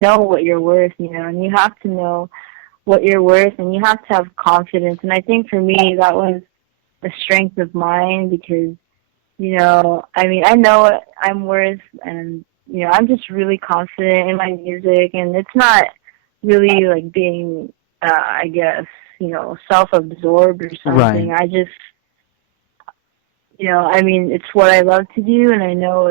know what you're worth, and you have to know what you're worth, and you have to have confidence. And I think for me, that was a strength of mine because, I know what I'm worth, and, I'm just really confident in my music, and it's not really like being, I guess, self-absorbed or something. Right. I just, it's what I love to do, and I know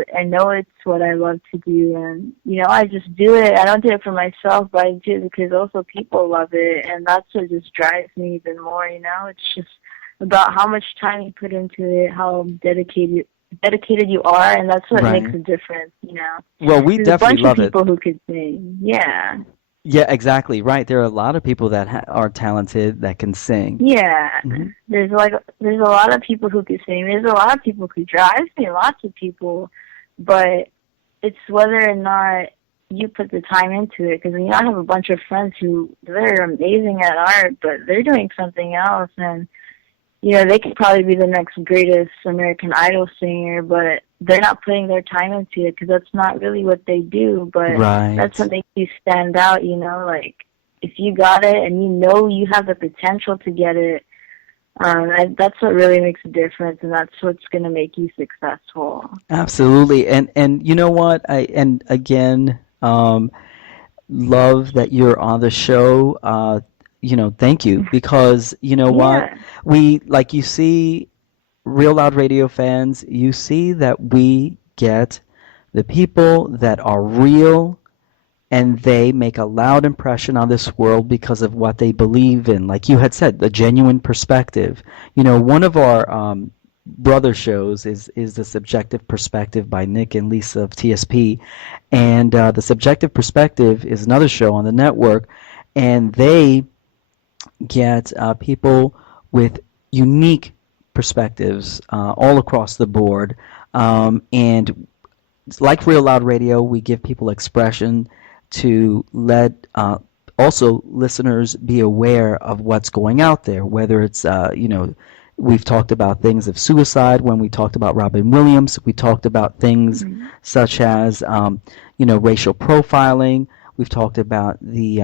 it's what I love to do, and I just do it. I don't do it for myself, but I do it because also people love it, and that's what just drives me even more. It's just about how much time you put into it, how dedicated you are, and that's what makes Right. a difference. Well, we There's a definitely bunch of love it. people who could sing. Yeah, Yeah, exactly. Right. There are a lot of people that are talented that can sing. yeah. Hmm. There's a lot of people who could sing. There's a lot of people who drive. I've seen lots of people, but it's whether or not you put the time into it. Because I have a bunch of friends who they're amazing at art, but they're doing something else, and they could probably be the next greatest American Idol singer, but they're not putting their time into it because that's not really what they do. But that's Right. what makes you stand out. Like if you got it and you have the potential to get it. That's what really makes a difference, and that's what's going to make you successful. Absolutely. And you know what? And again, love that you're on the show. Thank you because you know what? Yeah. We like you see Real Loud Radio fans, you see that we get the people that are real and they make a loud impression on this world because of what they believe in. Like you had said, the genuine perspective. One of our brother shows is the Subjective Perspective by Nick and Lisa of TSP, and the Subjective Perspective is another show on the network, and they get people with unique perspectives all across the board, and like Real Loud Radio, we give people expression to let also listeners be aware of what's going out there, whether it's, we've talked about things of suicide when we talked about Robin Williams. We talked about things Mhm. such as, racial profiling. We've talked about the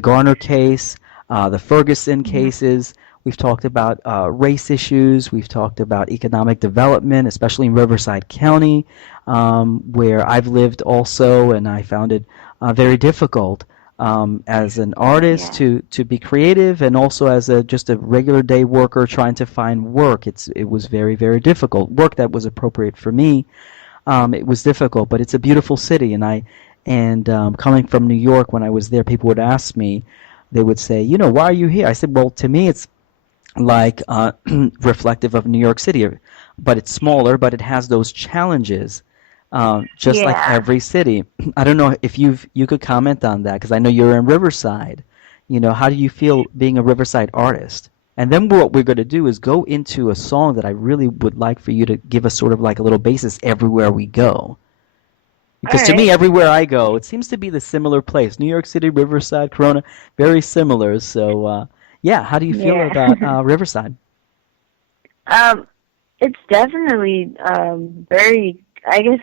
Garner case, the Ferguson Mhm. cases. We've talked about race issues. We've talked about economic development, especially in Riverside County, where I've lived also, and I found it very difficult as an artist Yeah. to be creative, and also as just a regular day worker trying to find work. It was very, very difficult. Work that was appropriate for me. It was difficult, but it's a beautiful city, and coming from New York, when I was there, people would ask me, they would say, why are you here? I said, well, to me, it's like reflective of New York City, but it's smaller, but it has those challenges, just like Yeah. every city. I don't know if you could comment on that because I know you're in Riverside. How do you feel being a Riverside artist? And then what we're going to do is go into a song that I really would like for you to give us sort of like a little basis everywhere we go. All Because to me, right. everywhere I go, it seems to be the similar place. New York City, Riverside, Corona, very similar. So, yeah, how do you feel Yeah. about Riverside? um, it's definitely very. I guess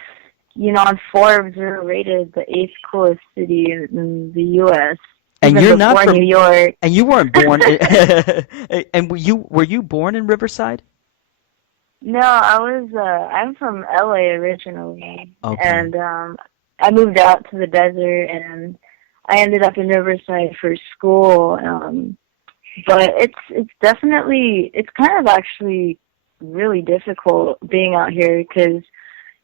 on Forbes we're rated the eighth coolest city in the U.S. And even you're not before New from, York. and you weren't born, and were you born in Riverside? No, I'm from LA originally, Okay. and I moved out to the desert, and I ended up in Riverside for school. But it's definitely it's kind of actually really difficult being out here because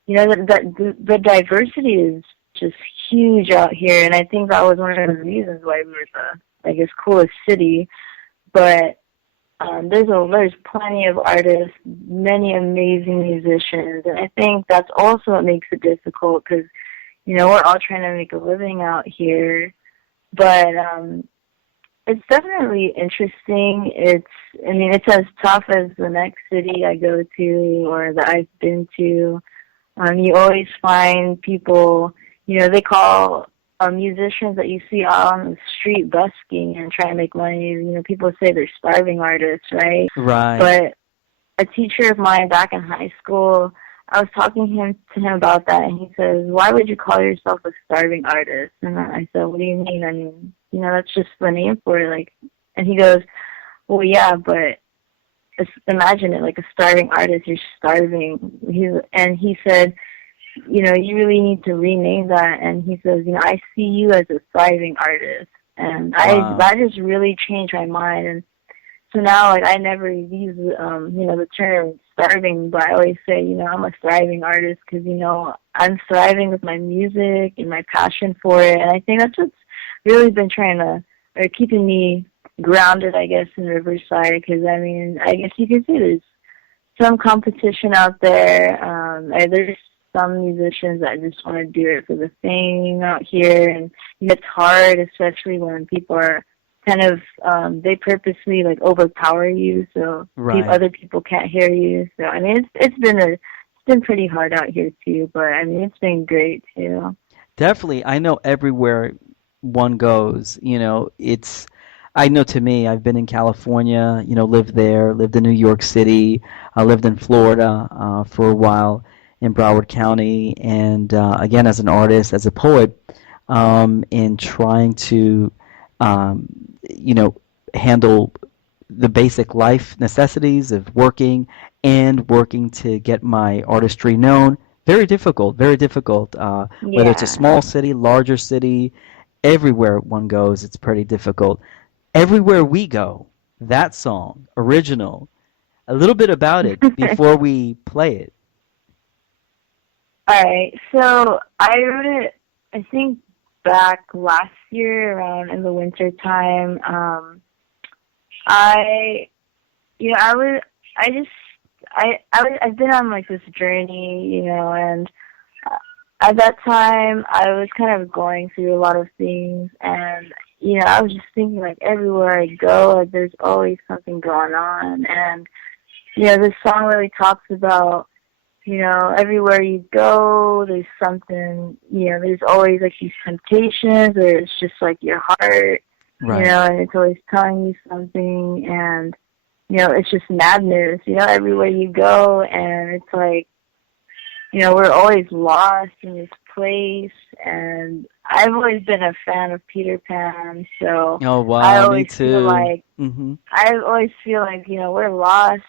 the diversity is just huge out here, and I think that was one of the reasons why we were the, I guess, coolest city. But there's plenty of artists, many amazing musicians, and I think that's also what makes it difficult because we're all trying to make a living out here. But it's definitely interesting. It's as tough as the next city I go to or that I've been to. You always find people, they call musicians that you see out on the street busking and trying to make money. People say they're starving artists, right? Right. But a teacher of mine back in high school, I was talking to him about that, and he says, "Why would you call yourself a starving artist?" And I said, "What do you mean? I mean, that's just the name for it." Like, and he goes, "Well, yeah, but imagine it, like a starving artist. You're starving." He said, "You really need to rename that." And he says, "I see you as a thriving artist." And Wow. that just really changed my mind. And so now, like, I never use, the term starving, but I always say, I'm a thriving artist because, I'm thriving with my music and my passion for it. And I think that's what's really been keeping me grounded, I guess, in Riverside. Because, I mean, I guess you can say there's some competition out there. There's some musicians that just want to do it for the fame out here. And it's hard, especially when people are kind of they purposely like overpower you, so Right. other people can't hear you. So I mean, it's been pretty hard out here too, but I mean, it's been great too. Definitely. I know everywhere one goes, I know to me, I've been in California, lived there, lived in New York City, I lived in Florida for a while in Broward County, and again, as an artist, as a poet, in trying to, um, handle the basic life necessities of working and working to get my artistry known. Very difficult, very difficult. Whether it's a Yeah. small city, larger city, everywhere one goes, it's pretty difficult. Everywhere we go, that song, original, a little bit about it before we play it. All right. So I wrote it, I think, back last year around in the winter time. I I was, I've been on like this journey, and at that time I was kind of going through a lot of things, and I was just thinking like everywhere I go, like there's always something going on, and this song really talks about, everywhere you go, there's something, there's always like these temptations, or it's just like your heart, Right. and it's always telling you something, and it's just madness, everywhere you go, and it's like, we're always lost in this place, and I've always been a fan of Peter Pan, so Oh, I wow, me always feel too. like, Hmm. we're lost.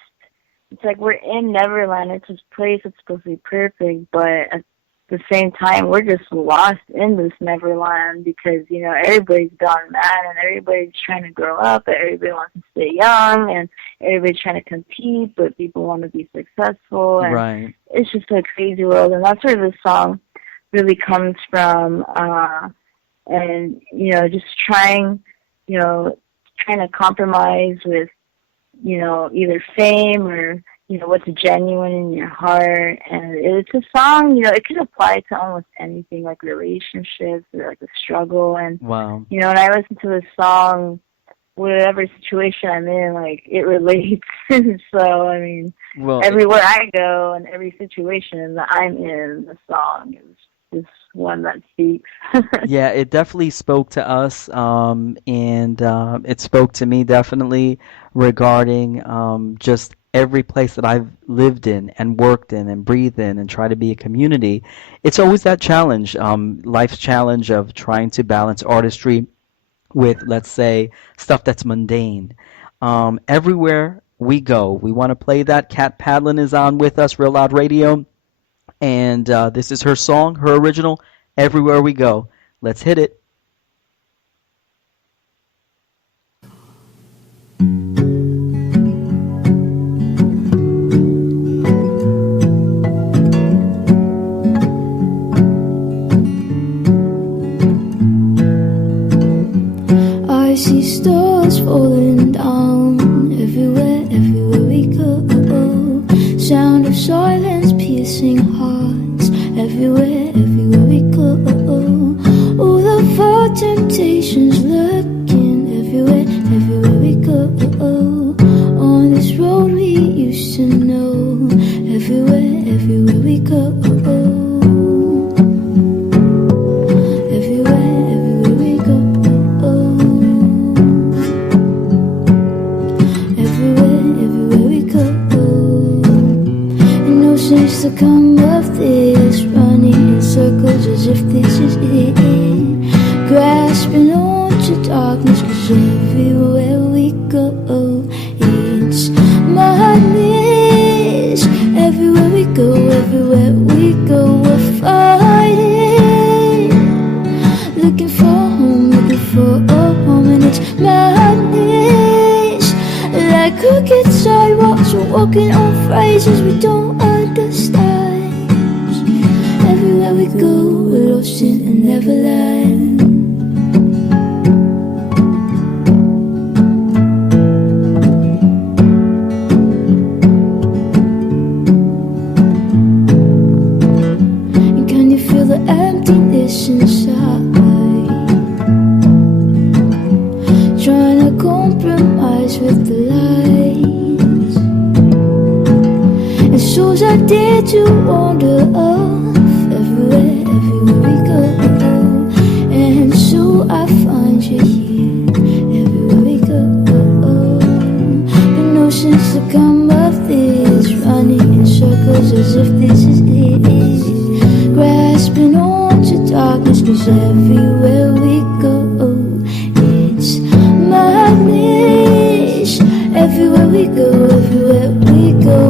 It's like we're in Neverland. It's this place that's supposed to be perfect, but at the same time, we're just lost in this Neverland because, everybody's gone mad and everybody's trying to grow up, and everybody wants to stay young, and everybody's trying to compete, but people want to be successful, and Right. it's just a crazy world, and that's where this song really comes from, and, just trying to compromise with, either fame or, what's genuine in your heart. And it's a song, it could apply to almost anything, like relationships or like a struggle. And, Wow. when I listen to this song, whatever situation I'm in, like, it relates. So, I mean, Well, everywhere I go and every situation that I'm in, the song is one that speaks. yeah, it definitely spoke to us, and it spoke to me definitely regarding just every place that I've lived in and worked in and breathed in and try to be a community. It's always that challenge, life's challenge of trying to balance artistry with, let's say, stuff that's mundane. Everywhere we go, we want to play that. Kat Padlan is on with us, Real Loud Radio, and this is her song, her original, Everywhere We Go. Let's hit it. I see stars falling down everywhere, everywhere we go. Sound of silence piercing hearts everywhere, everywhere we go. All of our temptations lurking everywhere, everywhere we go. On this road we used to know, everywhere, everywhere we go. Everywhere, everywhere we go. Everywhere, everywhere we go. And no sense to come grasping onto darkness, 'cause everywhere we go, it's madness. Everywhere we go, we're fighting, looking for home, and it's madness. Like crooked sidewalks, we're walking on phrases we don't understand. Everywhere we go, we're lost in a neverland. And can you feel the emptiness inside? Trying to compromise with the lights, and souls I dare to wander off. Everywhere we go, and so I find you here. Everywhere we go, but no sense to come of this, running in circles as if this is it. Grasping onto darkness, 'cause everywhere we go, it's madness. Everywhere we go,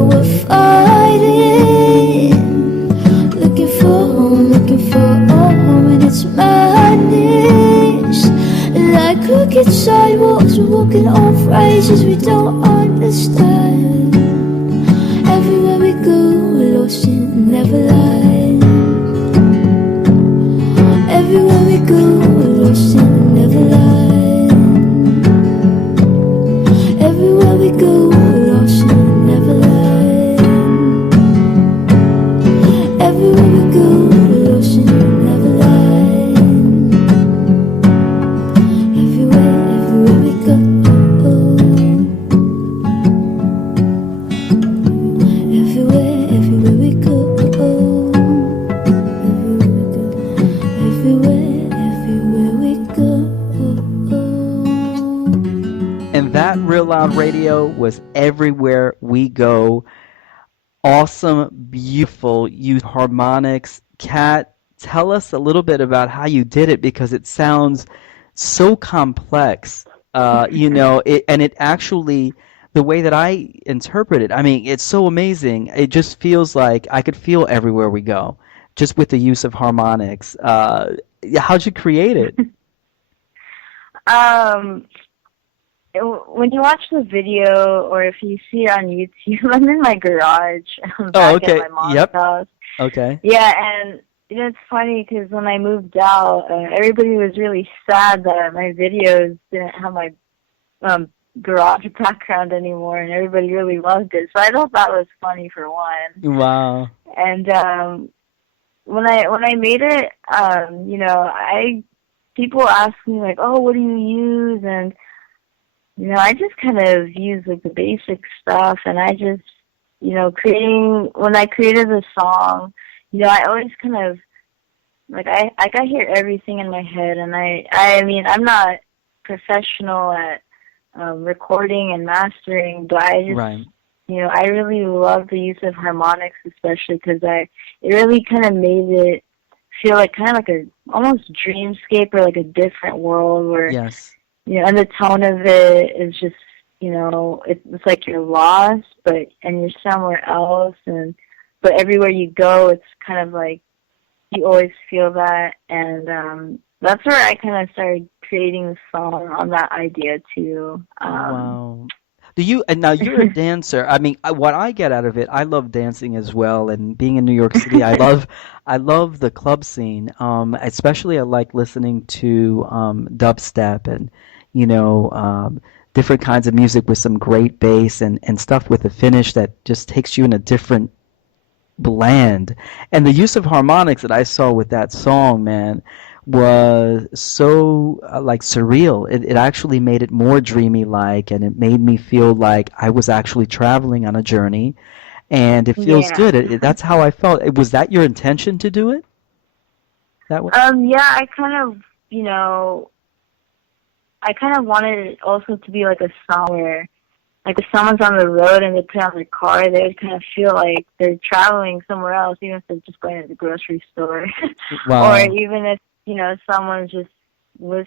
we're fighting, looking for home, and it's madness. Like crooked sidewalks, we're walking on phrases we don't understand. Everywhere we go, we're lost in Neverland. Everywhere we go, we're lost in Neverland. Everywhere we go, we're lost in Neverland. Everywhere we go, we're lost in Neverland. Everywhere we go. Everywhere we go. Everywhere we go. And that Real Loud Radio was Everywhere We Go. Awesome, beautiful, use harmonics. Kat, tell us a little bit about how you did it, because it sounds so complex. And it actually, the way that I interpret it, I mean, it's so amazing. It just feels like I could feel everywhere we go, just with the use of harmonics. How'd you create it? When you watch the video, or if you see it on YouTube, I'm in my garage back at my mom's house. Okay. Yeah, and it's funny because when I moved out, everybody was really sad that my videos didn't have my garage background anymore, and everybody really loved it. So I thought that was funny for one. Wow. And when I made it, people ask me like, "Oh, what do you use?" And I just kind of use like the basic stuff, and I just, when I created the song, I always kind of, like I hear everything in my head, and I mean, I'm not professional at recording and mastering, but I just, Right. I really love the use of harmonics, especially because it really kind of made it feel like kind of like a almost dreamscape, or like a different world where, Yes. and the tone of it is just, it's like you're lost, and you're somewhere else, but everywhere you go, it's kind of like you always feel that, and that's where I kind of started creating the song on that idea too. Wow. And now you're a dancer. I mean, what I get out of it, I love dancing as well, and being in New York City, I love the club scene. Especially I like listening to dubstep and different kinds of music with some great bass and stuff with a finish that just takes you in a different blend. And the use of harmonics that I saw with that song, man, was so like surreal. It actually made it more dreamy like, and it made me feel like I was actually traveling on a journey, and it feels good. That's how I felt. Was that your intention to do it that way? Yeah, I kind of wanted it also to be like a song where, like, if someone's on the road and they put on their car, they would kind of feel like they're traveling somewhere else, even if they're just going to the grocery store. Wow. Or even if, someone's just was